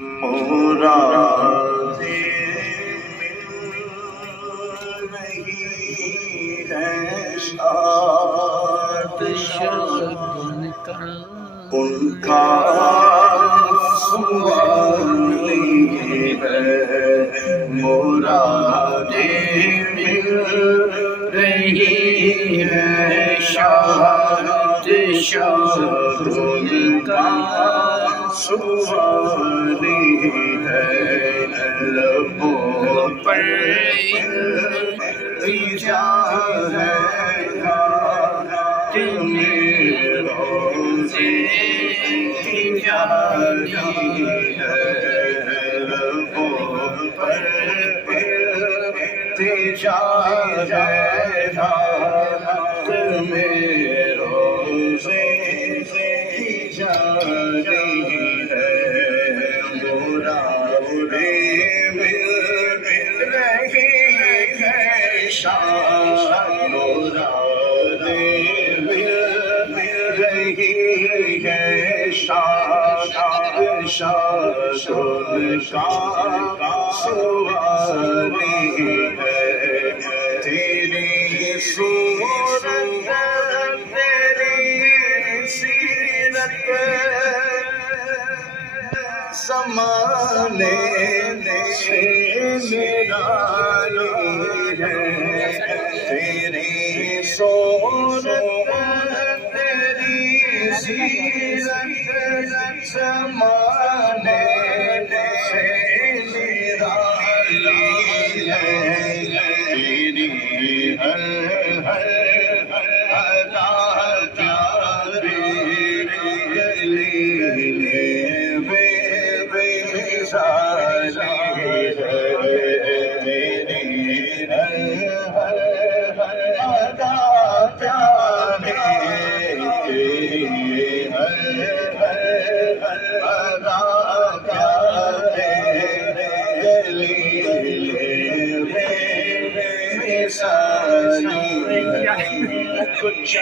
मोरा नहीं है शाद उनका सुवाली है मोरा मिल रही है शाद उनका सुवाली है लबों पर इल्तिजा है कि रोज़े की जारी है लबों पर इल्तिजा है रोज़े की जारी है मोरा रे मिल रही है शाद मोरा रे मिल रही है शाद उनका सुवाली है तेरी सूरत तेरी सीरत समाने से निराली है तेरी सूरत तेरी सीरत समाने से निराली है तेरी हर हर अदा प्यारी गली तेरी हर हर अदा प्यारी तेरी हर हर अदा प्यारी गली कुछ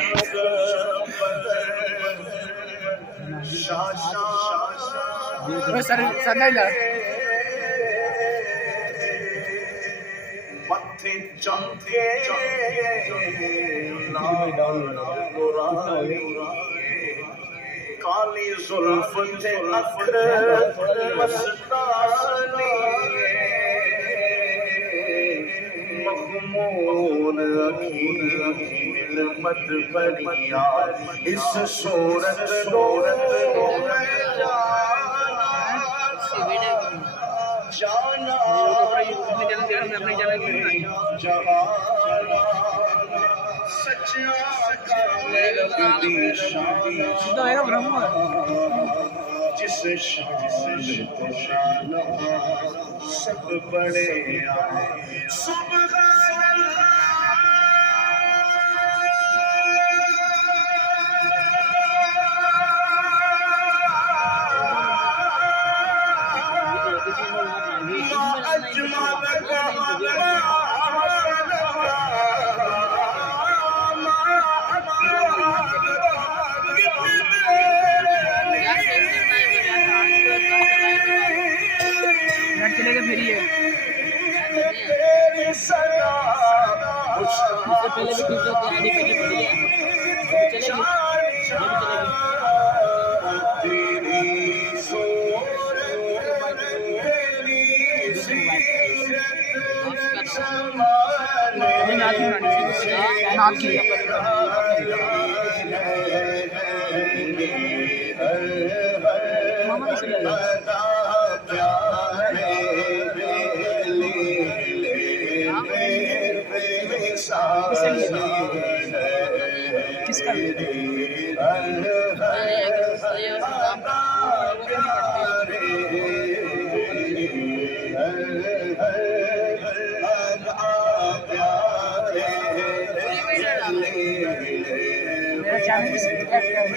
सर नहीं ला मत्थे चमके काली जुल्फ थे अखर मस्तानी मखमूल अखील मत बनिया इस सूरत जाना जिस शान सब बड़े चलेगा फिर ये इससे पहले भी ठीक होती आगे पीछे पड़ी है चलेगी किसका मेरा चैनल सब्सक्राइब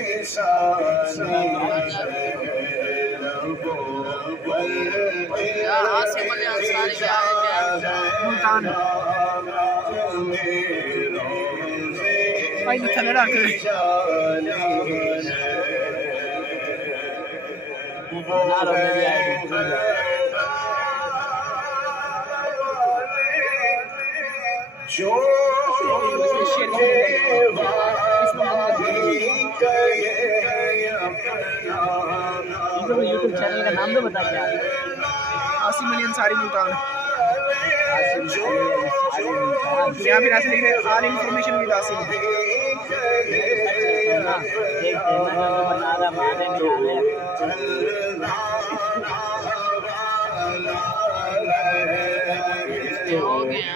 मुल्तान भाई निकल रहा है बना रहा हूँ मेरी आईडी खुल गया। जो यूट्यूब चैनल का नाम तो बता क्या? आसिम अली अंसारी मुल्तान। आसिम अली यहाँ भी रास्ते लिख रहे हैं, ऑल इन्फॉर्मेशन विद आसिम। देखते हैं ना जो बना रहा माने निकाले। हो गया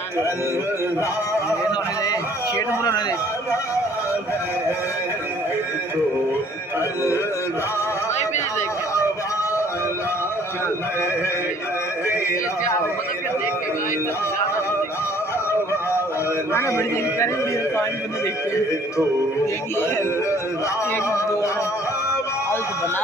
शेड पूरा होने दे। कोई भी नहीं देखे मतलब देख के गए तो गाना बड़ी देखी पहले वीडियो कौन बंदे देखते हैं। देखिए एक दो बना